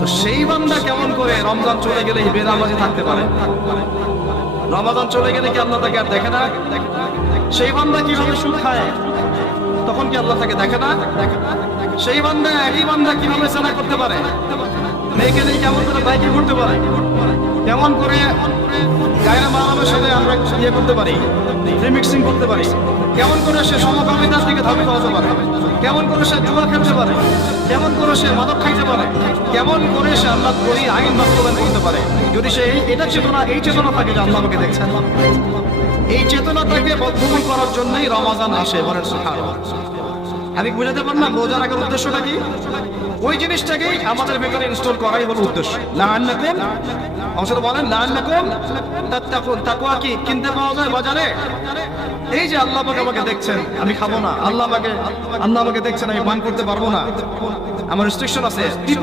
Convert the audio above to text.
তো সেই বান্দা কেমন করে রমজান চলে গেলে বেনামাজি থাকতে পারে? রমাদান চলে গেলে কি আল্লাহ তাকে আর দেখে না? সেই বান্দা কিভাবে সুদ খায়, তখন কি আল্লাহ তাকে দেখে না? সেই বান্দা, একই বান্দা কিভাবে সেনা করতে পারে? মেয়েকে নিয়ে কেমন করে বাইকে ঘুরতে পারে? কেমন করে গায়ের মানবের সাথে আমরা ইয়ে করতে পারি, রিমিক্সিং করতে পারি? কেমন করে সে সমকামিতার দিকে ধাবিত হতে পারে? কেমন করে সে জুয়া খেলতে পারে? কেমন করে সে মাদক খাইতে পারে? কেমন করে সে আল্লাহ ওই আইন বাস্তবায়ন করতে পারে? যদি সে এটা চেতনা, এই চেতনা থাকে যে আল্লাহ আমাকে দেখছেন, এই চেতনাটাকে বদ্ধমূল করার জন্যই রমাদান আসে। বলেন সুবহানাল্লাহ। আমি বুঝাতে পারলাম রোজা রাখার উদ্দেশ্যটা কি? ওই জিনিসটাকেই আমাদের ভেতরে ইনস্টল করাই হলো উদ্দেশ্য। লাআন্নাকুম, অংশটা বলেন লাআন্নাকুম তাত্তাকুন। তাকওয়া কি কিনতে পাওয়া যায় বাজারে? এই যে আল্লাহ পাক আমাকে দেখছেন, আমি খাবো না, আল্লাহ আমাকে দেখছেন, আমি পান করতে পারবো না, আমার রেস্ট্রিকশন আছে।